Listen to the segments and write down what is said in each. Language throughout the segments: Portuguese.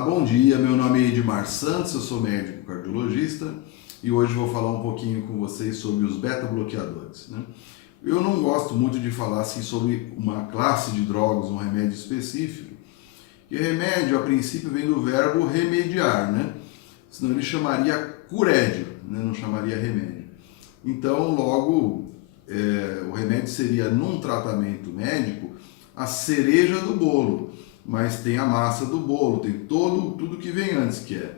Bom dia, meu nome é Edmar Santos, eu sou médico cardiologista e hoje vou falar um pouquinho com vocês sobre os beta-bloqueadores, né? Eu não gosto muito de falar assim sobre uma classe de drogas, um remédio específico, e remédio a princípio vem do verbo remediar, né? Senão ele chamaria curédio, né? Não chamaria remédio. Então, logo, o remédio seria, num tratamento médico, a cereja do bolo, mas tem a massa do bolo, tem tudo que vem antes, que é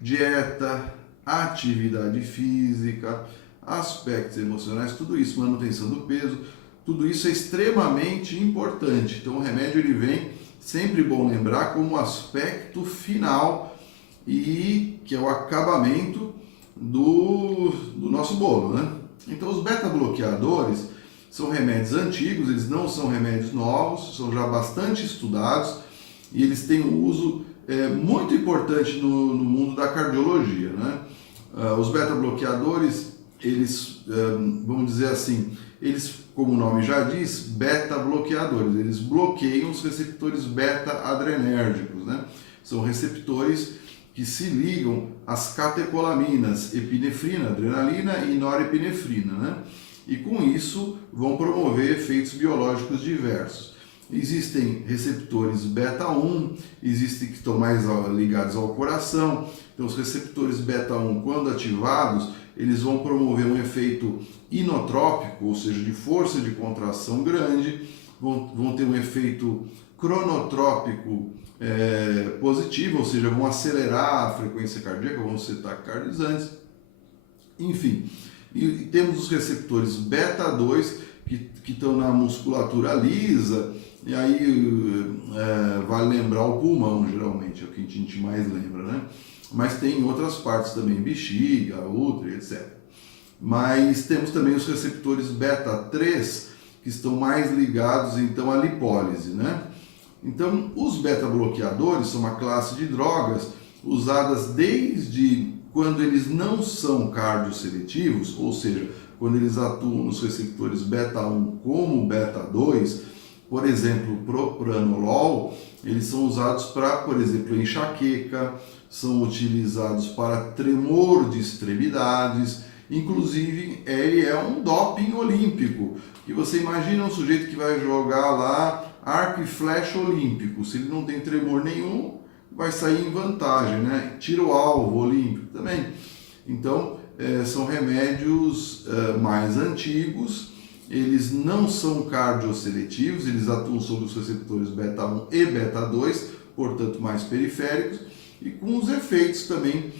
dieta, atividade física, aspectos emocionais, tudo isso, manutenção do peso, tudo isso é extremamente importante. Então o remédio ele vem, sempre bom lembrar, como aspecto final e que é o acabamento do nosso bolo, né? Então os beta-bloqueadores são remédios antigos, eles não são remédios novos, são já bastante estudados e eles têm um uso muito importante no mundo da cardiologia, né? Os beta-bloqueadores, eles, vamos dizer assim, eles, como o nome já diz, beta-bloqueadores, eles bloqueiam os receptores beta-adrenérgicos, né? São receptores que se ligam às catecolaminas, epinefrina, adrenalina e norepinefrina, né? E com isso vão promover efeitos biológicos diversos. Existem receptores beta-1, existem que estão mais ligados ao coração. Então os receptores beta-1, quando ativados, eles vão promover um efeito inotrópico, ou seja, de força de contração grande, vão ter um efeito cronotrópico positivo, ou seja, vão acelerar a frequência cardíaca, vão ser taquicardizantes, enfim. E temos os receptores beta-2 que estão na musculatura lisa, e aí vale lembrar o pulmão, geralmente, é o que a gente mais lembra, né? Mas tem em outras partes também, bexiga, útero, etc. Mas temos também os receptores beta-3, que estão mais ligados então à lipólise, né? Então, os beta-bloqueadores são uma classe de drogas usadas desde quando eles não são cardioseletivos, ou seja, quando eles atuam nos receptores beta-1 como beta-2, por exemplo, propranolol, eles são usados para, por exemplo, enxaqueca, são utilizados para tremor de extremidades, inclusive ele é um doping olímpico, que você imagina um sujeito que vai jogar lá arco e flecha olímpico, se ele não tem tremor nenhum, vai sair em vantagem, né? Tiro alvo olímpico também. Então, são remédios mais antigos, eles não são cardioseletivos, eles atuam sobre os receptores beta-1 e beta-2, portanto mais periféricos, e com os efeitos também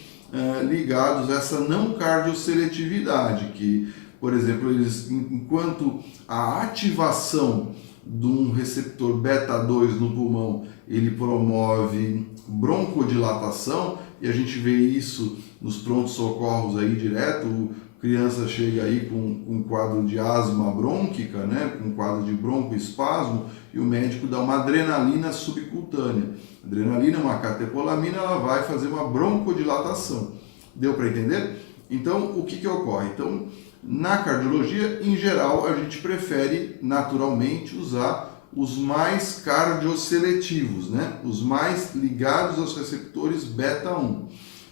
ligados a essa não cardioseletividade, que, por exemplo, eles, enquanto a ativação de um receptor beta-2 no pulmão, ele promove broncodilatação, e a gente vê isso nos prontos-socorros aí direto, criança chega aí com um quadro de asma brônquica, né, com um quadro de broncoespasmo, e o médico dá uma adrenalina subcutânea. A adrenalina é uma catecolamina, ela vai fazer uma broncodilatação. Deu para entender? Então, o que ocorre? Então, na cardiologia, em geral, a gente prefere naturalmente usar os mais cardioseletivos, né? Os mais ligados aos receptores beta-1.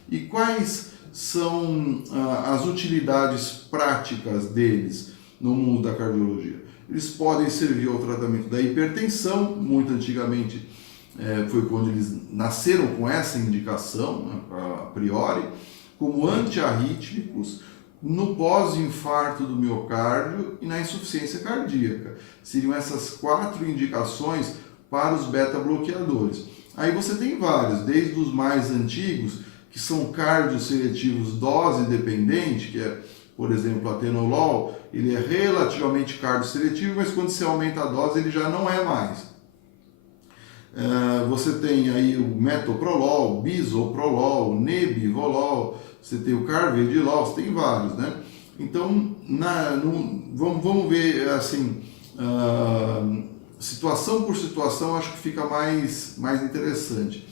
E quais são as utilidades práticas deles no mundo da cardiologia? Eles podem servir ao tratamento da hipertensão, muito antigamente foi quando eles nasceram com essa indicação, né, a priori, como antiarrítmicos, no pós-infarto do miocárdio e na insuficiência cardíaca. Seriam essas 4 indicações para os beta-bloqueadores. Aí você tem vários, desde os mais antigos, que são cardioseletivos dose dependente, que é, por exemplo, a atenolol, ele é relativamente cardioseletivo, mas quando você aumenta a dose ele já não é mais. Você tem aí o metoprolol, bisoprolol, nebivolol, você tem o carvedilol, você tem vários, né? Então, vamos ver assim, situação por situação, acho que fica mais interessante.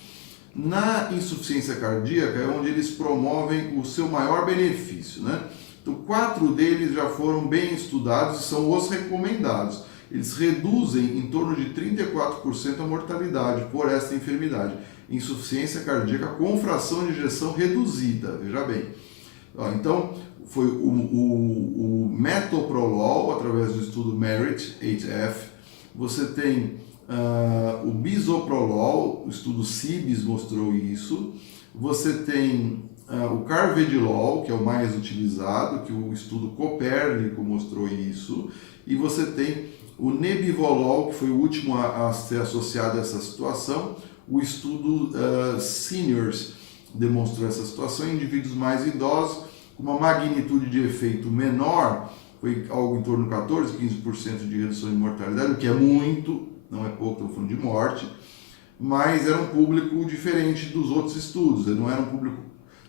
Na insuficiência cardíaca é onde eles promovem o seu maior benefício, né? Então, 4 deles já foram bem estudados e são os recomendados. Eles reduzem em torno de 34% a mortalidade por essa enfermidade. insuficiência cardíaca com fração de ejeção reduzida, veja bem. Então, foi o metoprolol, através do estudo MERIT-HF, você tem o bisoprolol, o estudo CIBS mostrou isso, você tem o carvedilol, que é o mais utilizado, que o estudo Copérnico mostrou isso, e você tem o nebivolol, que foi o último a ser associado a essa situação. O estudo Seniors demonstrou essa situação em indivíduos mais idosos, com uma magnitude de efeito menor, foi algo em torno de 14, 15% de redução de mortalidade, o que é muito, não é pouco, estamos falando de morte, mas era um público diferente dos outros estudos, ele não era um público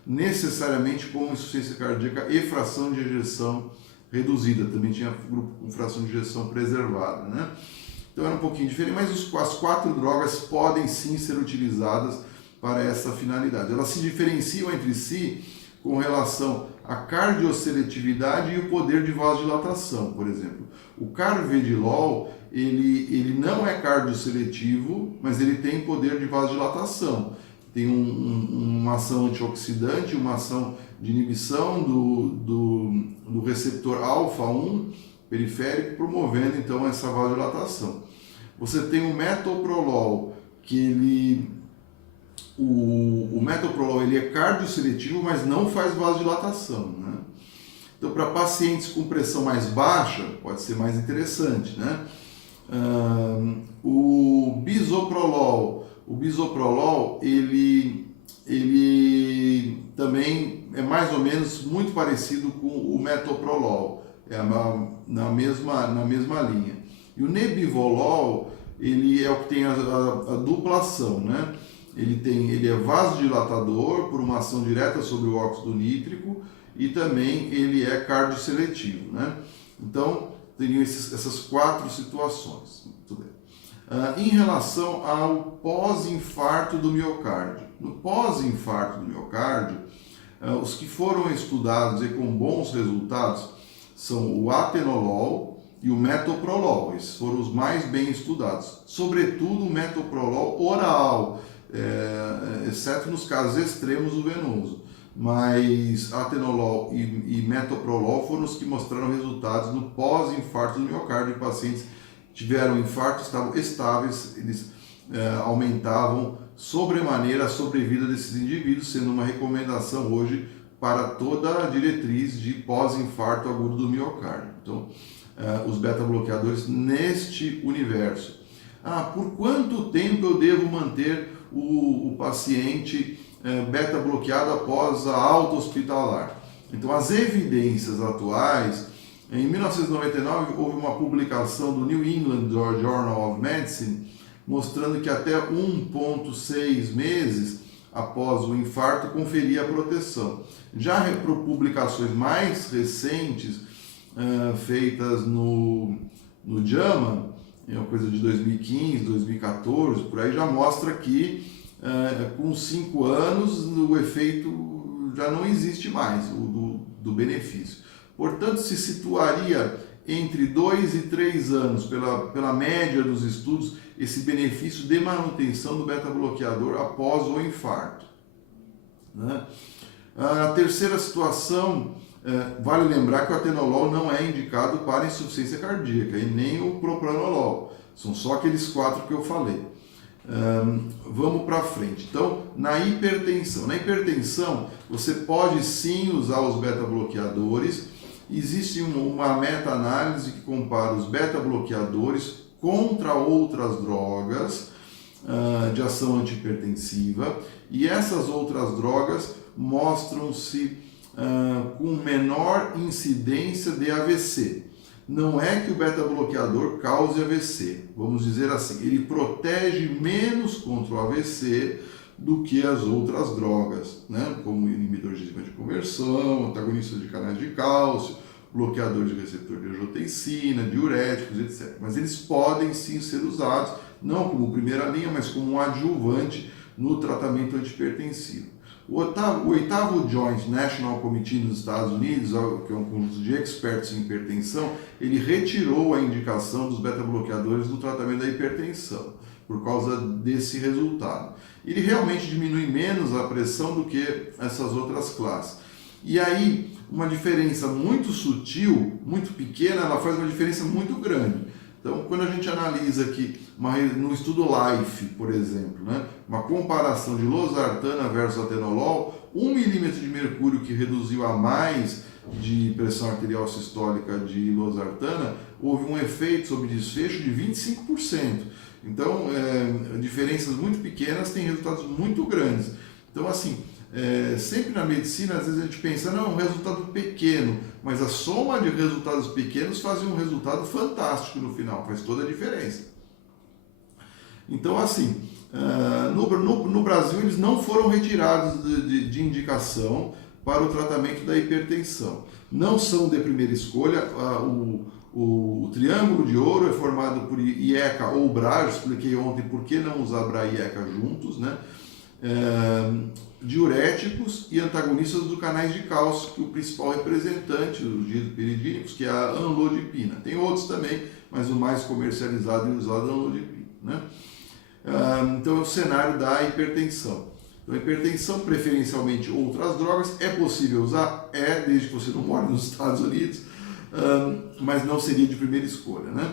necessariamente com insuficiência cardíaca e fração de ejeção reduzida, também tinha grupo com fração de ejeção preservada, né? Então era um pouquinho diferente, mas as 4 drogas podem sim ser utilizadas para essa finalidade. Elas se diferenciam entre si com relação à cardioseletividade e o poder de vasodilatação, por exemplo. O carvedilol, ele não é cardioseletivo, mas ele tem poder de vasodilatação. Tem uma ação antioxidante, uma ação de inibição do receptor alfa-1 periférico, promovendo então essa vasodilatação. Você tem o metoprolol, que o metoprolol ele é cardioseletivo, mas não faz vasodilatação, né? Então, para pacientes com pressão mais baixa, pode ser mais interessante, né? O bisoprolol, ele também é mais ou menos muito parecido com o metoprolol, é na mesma linha. E o nebivolol, ele é o que tem a dupla ação, né? Ele é vasodilatador por uma ação direta sobre o óxido nítrico e também ele é cardioseletivo, né? Então, teriam essas 4 situações. Muito bem. Em relação ao pós-infarto do miocárdio. No pós-infarto do miocárdio, os que foram estudados e com bons resultados são o atenolol e o metoprolol. Esses foram os mais bem estudados. Sobretudo o metoprolol oral, exceto nos casos extremos do venoso. Mas atenolol e metoprolol foram os que mostraram resultados no pós-infarto do miocárdio. Pacientes que tiveram infarto, estavam estáveis, eles aumentavam sobremaneira a sobrevida desses indivíduos, sendo uma recomendação hoje para toda a diretriz de pós-infarto agudo do miocárdio. Então, os beta-bloqueadores neste universo. Por quanto tempo eu devo manter o paciente beta-bloqueado após a alta hospitalar? Então, as evidências atuais, em 1999 houve uma publicação do New England Journal of Medicine mostrando que até 1,6 meses após o infarto conferia a proteção. Já por publicações mais recentes, feitas no JAMA, é uma coisa de 2015, 2014, por aí já mostra que com 5 anos o efeito já não existe mais, do benefício. Portanto, se situaria entre 2 e 3 anos, pela média dos estudos, esse benefício de manutenção do beta-bloqueador após o infarto, né? A terceira situação, vale lembrar que o atenolol não é indicado para insuficiência cardíaca e nem o propranolol, são só aqueles 4 que eu falei. Vamos para frente. Então, na hipertensão, você pode sim usar os beta-bloqueadores. Existe uma meta-análise que compara os beta-bloqueadores contra outras drogas de ação antihipertensiva, e essas outras drogas mostram-se com menor incidência de AVC. Não é que o beta-bloqueador cause AVC, vamos dizer assim, ele protege menos contra o AVC do que as outras drogas, né? Como inibidor de enzima de conversão, antagonista de canais de cálcio, bloqueador de receptor de angiotensina, diuréticos, etc. Mas eles podem sim ser usados, não como primeira linha, mas como um adjuvante no tratamento antihipertensivo. O oitavo Joint National Committee nos Estados Unidos, que é um conjunto de expertos em hipertensão, ele retirou a indicação dos beta-bloqueadores no tratamento da hipertensão, por causa desse resultado. ele realmente diminui menos a pressão do que essas outras classes. E aí, uma diferença muito sutil, muito pequena, ela faz uma diferença muito grande. Então, quando a gente analisa aqui, no estudo LIFE, por exemplo, né, uma comparação de losartana versus atenolol, 1 milímetro de mercúrio que reduziu a mais de pressão arterial sistólica de losartana, houve um efeito sobre desfecho de 25%. Então, diferenças muito pequenas têm resultados muito grandes. Então, assim, sempre na medicina, às vezes a gente pensa, não, é um resultado pequeno, mas a soma de resultados pequenos faz um resultado fantástico no final, faz toda a diferença. Então, assim, no Brasil eles não foram retirados de indicação para o tratamento da hipertensão. Não são de primeira escolha. O triângulo de ouro é formado por IECA ou BRA, eu expliquei ontem por que não usar BRA e IECA juntos, né? Diuréticos e antagonistas dos canais de cálcio, que o principal representante dos diazepiridínicos, que é a amlodipina. Tem outros também, mas o mais comercializado e usado é a amlodipina, né? Então é o cenário da hipertensão. Então, hipertensão, preferencialmente outras drogas, é possível usar? Desde que você não mora nos Estados Unidos, mas não seria de primeira escolha, né?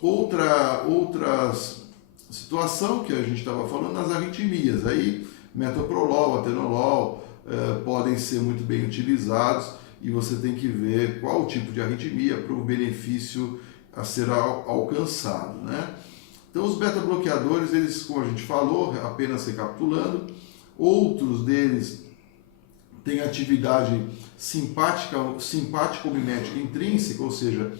Outras situação que a gente estava falando nas arritmias, aí metoprolol, atenolol podem ser muito bem utilizados e você tem que ver qual o tipo de arritmia para o benefício a ser alcançado, né? Então os beta-bloqueadores, eles, como a gente falou, apenas recapitulando, outros deles têm atividade simpático-mimética intrínseca, ou seja,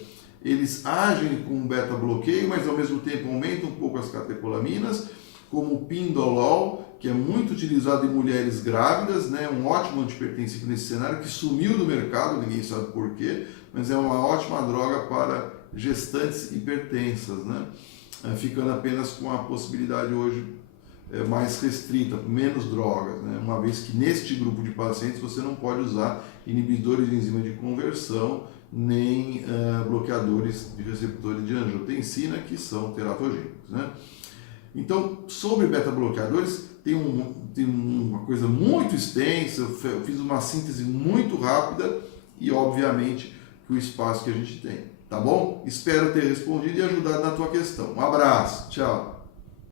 eles agem com beta-bloqueio, mas ao mesmo tempo aumentam um pouco as catecolaminas, como o pindolol, que é muito utilizado em mulheres grávidas, né? Um ótimo antihipertensivo nesse cenário, que sumiu do mercado, ninguém sabe porquê, mas é uma ótima droga para gestantes hipertensas, né? Ficando apenas com a possibilidade hoje mais restrita, menos drogas, né? Uma vez que neste grupo de pacientes você não pode usar inibidores de enzima de conversão, nem bloqueadores de receptores de angiotensina, que são teratogênicos, né? Então, sobre beta-bloqueadores, tem uma coisa muito extensa, eu fiz uma síntese muito rápida e, obviamente, que o espaço que a gente tem, tá bom? Espero ter respondido e ajudado na tua questão. Um abraço, tchau!